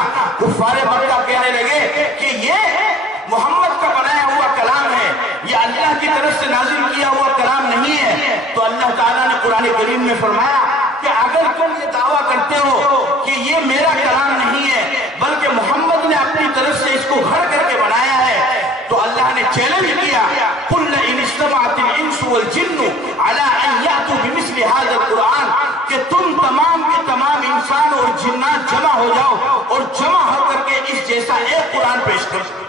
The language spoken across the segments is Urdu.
کرنا، کفار مکہ کہنے لگے کہ یہ محمد کا بنایا ہوا کلام ہے، یہ اللہ کی طرف سے نازل کیا ہوا کلام نہیں ہے۔ تو اللہ تعالیٰ نے قرآن کریم میں فرمایا کہ اگر تم یہ دعویٰ کرتے ہو کہ یہ میرا کلام نہیں ہے بلکہ محمد نے اپنی طرف سے اس کو گھڑ کر کے بنایا ہے، تو اللہ نے چیلنج کیا، قُلْ لَئِنِ اجْتَمَعَتِ الْإِنسُ وَالْجِنُّ عَلَىٰ أَن يَأْتُوا بِمِثْلِ هَٰذَا الْقُرْآنِ، کہ تم تمام کے تمام انسان اور جنات جمع ہو جاؤ اور جمع ہو کر کے اس جیسا ایک قرآن پیش کرو۔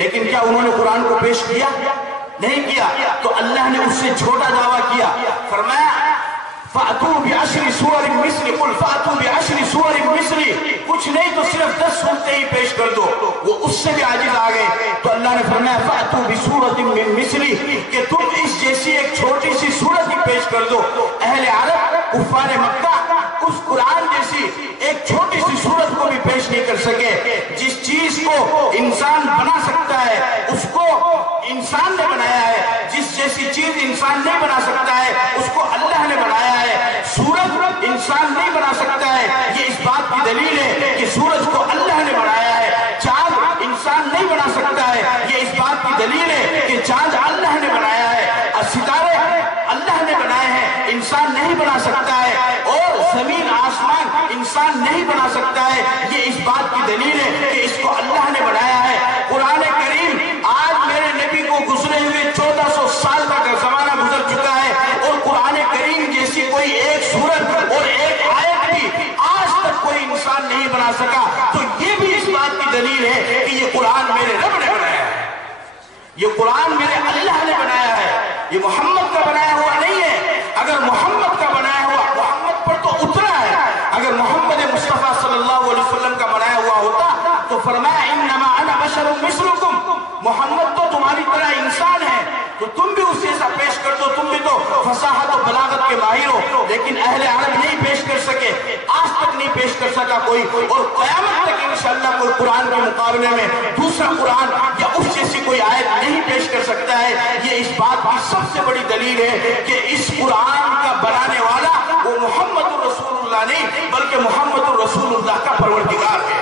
لیکن کیا انہوں نے قرآن کو پیش کیا؟ نہیں کیا۔ تو اللہ نے اس سے چھوٹا دعویٰ کیا، فرمایا فَأْتُوا بِعَشْرِ سُوَرٍ مِثْلِ، قُلْ فَأْتُوا بِعَشْرِ سُوَرٍ مِثْلِ، کچھ نہیں تو صرف 10 صورتیں ہی پیش کر دو۔ وہ اس سے بھی عاجز آ گئے، تو اللہ نے فرمایا فَأْتُوا بِسُورَةٍ مِّن مِثْلِ، کہ تم اس جیسی ایک چھوٹی سی سورت ہی پیش کر دو۔ اہل عرب کفار مکہ اس قرآن جیسی ایک چھوٹی سی سورت کو بھی پیش نہیں کر سکے۔ جس چیز کو انسان بنا سکتا ہے اس کو انسان نے بنایا ہے، جس جیسی چیز انسان نہیں بنا سکتا ہے اس کو اللہ نے بنایا ہے۔ سورج انسان نہیں بنا سکتا ہے، یہ اس بات کی دلیل ہے کہ سورج کو اللہ نے بنایا ہے۔ چاند انسان نہیں بنا سکتا ہے، یہ اس بات کی دلیل ہے کہ چاند اللہ نے بنایا ہے۔ ستارے اللہ نے بنائے ہیں، انسان نہیں بنا سکتا ہے، اور زمین آسمان انسان نہیں بنا سکتا ہے، یہ اس بات کی دلیل ہے کہ اس کو اللہ نے بنایا ہے۔ قرآن کریم آج میرے نبی کو گزرے ہوئے 1400 سال کا زمانہ گزر چکا ہے، اور قرآن کریم جیسی کوئی ایک سورت اور ایک آیت بھی آج تک کوئی انسان نہیں بنا سکا۔ تو یہ بھی اس بات کی دلیل ہے کہ یہ قرآن میرے رب نے بنایا ہے، یہ قرآن میرے اللہ نے بنایا ہے، یہ محمد کا بنایا ہوا نہیں ہے۔ اگر محمد کا بنایا ہوا، محمد پر تو اترا ہے، اگر محمد مصطفیٰ صلی اللہ علیہ وسلم کا بنایا ہوا ہوتا تو فرمایا انما انا بشر مثلکم، محمد تو تمہاری طرح انسان ہے، تو تم بھی اس جیسا پیش کر دو، تم بھی تو فصاحت و بلاغت کے ماہر ہو۔ لیکن اہل عرب نہیں پیش کر سکے، آج تک نہیں پیش کر سکا کوئی، اور قیامت تک انشاءاللہ کوئی قرآن کے مقابلے میں دوسرا قرآن یا اس جیسی کوئی آیت نہیں پیش کر سکتا ہے۔ یہ اس بات کی سب سے بڑی دلیل ہے کہ اس قرآن کا بنانے والا وہ محمد رسول اللہ نہیں بلکہ محمد رسول اللہ کا پروردگار ہے۔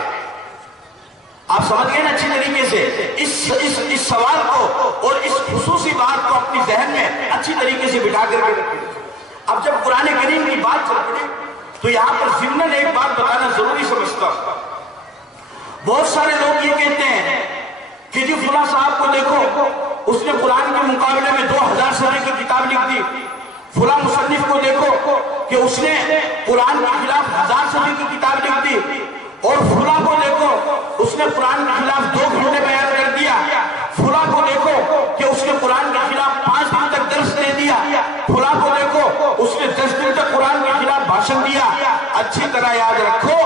آپ سمجھ گئے نا اچھی طریقے سے اس سوال کو اور اس خصوصی بات کو اپنی ذہن میں اچھی طریقے سے بٹھا کر کے۔ اب جب قرآن کریم کی بات چل پڑی تو یہاں پر ضمن ایک بات بتانا ضروری سمجھتا ہوں۔ بہت سارے لوگ یہ کہتے ہیں کہ جی فلاں صاحب کو دیکھو، اس نے قرآن کے مقابلے میں 2000 صفحے کی کتاب لکھ دی، فلاں مصنف کو دیکھو کہ اس نے قرآن کے خلاف 1000 صفحے کی کتاب لکھ دی، اور فلاں کو دیکھو اس نے قرآن کے خلاف 2 گھنٹے بیان کر دیا، فلاں کو دیکھو کہ اس نے قرآن کے خلاف 5 دن تک درس دے دیا، فلاں کو دیکھو اس نے 10 دن تک قرآن کے خلاف بھاشن دیا۔ اچھی طرح یاد رکھو،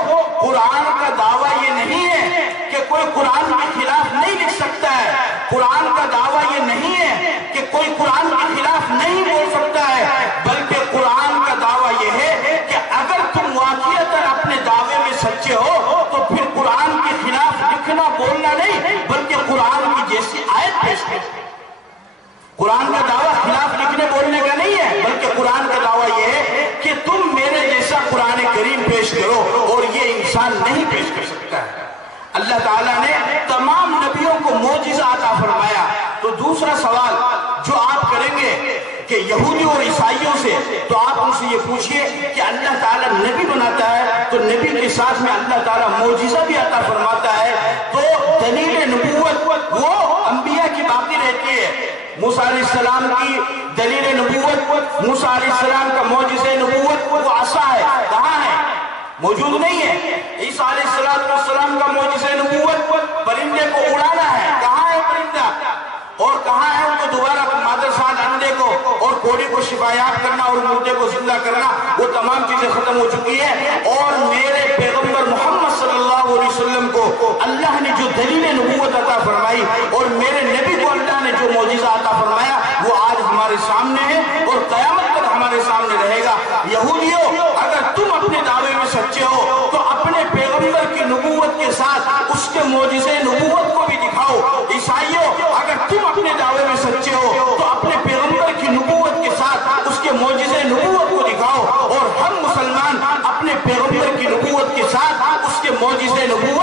قرآن کا دعویٰ یہ نہیں ہے کہ کوئی قرآن کے خلاف نہیں لکھ سکتا ہے، قرآن کا دعویٰ یہ نہیں ہے کہ کوئی قرآن کے خلاف نہیں بول سکتا ہے، بلکہ قرآن کا دعویٰ یہ ہے کہ اگر تم واقعتاً اپنے دعوے میں سچے ہو تو پھر قرآن کے خلاف لکھنا بولنا نہیں بلکہ قرآن کی جیسی آیت پیش کرو۔ قرآن کا دعویٰ خلاف لکھنے بولنے کا نہیں ہے، بلکہ قرآن کا دعویٰ یہ ہے کہ تم میرے جیسا قرآن کریم پیش کرو، اور یہ انسان نہیں پیش کر سکتا ہے۔ اللہ تعالیٰ نے تمام نبیوں کو معجزہ عطا فرمایا۔ تو دوسرا سوال جو آپ کریں گے کہ یہودیوں اور عیسائیوں سے، تو آپ ان سے یہ پوچھئے کہ اللہ تعالیٰ نبی بناتا ہے تو نبی کے ساتھ میں اللہ تعالیٰ معجزہ بھی عطا فرماتا ہے، تو دلیل نبوت وہ انبیاء کی باقی رہتی ہے۔ موسیٰ علیہ السلام کی دلیل نبوت، موسیٰ علیہ السلام کا معجزہ نبوت وہ عصا ہے، کہاں ہے؟ موجود نہیں ہے۔ عیسیٰ علیہ السلام کا معجزہ نبوت پرندے کو اڑانا ہے، کہاں ہے پرندہ؟ اور کہاں ہے ان کو دوبارہ مادر ساتھ اندھے کو اور کوڑی کو شفایاب کرنا اور مردے کو زندہ کرنا؟ وہ تمام چیزیں ختم ہو چکی ہے، اور میرے پیغمبر محمد صلی اللہ علیہ وسلم کو اللہ نے جو دلیل نبوت عطا فرمائی اور میرے نبی کو اللہ نے جو معجزہ عطا فرمایا وہ آج ہمارے سامنے ہے اور قیامت تک ہمارے سامنے رہے گا۔ یہودیوں، اگر تم اپنے دعوے میں سچے ہو تو اپنے پیغمبر کی نبوت کے ساتھ اس کے معجزے نبوت کو بھی دکھاؤ۔ عیسائیوں، اگر تم اپنے دعوے میں سچے ہو تو اپنے پیغمبر کی نبوت کے ساتھ اس کے معجزے نبوت کو دکھاؤ، اور ہم مسلمان اپنے پیغمبر کی نبوت کے ساتھ اس کے معجزے نبوت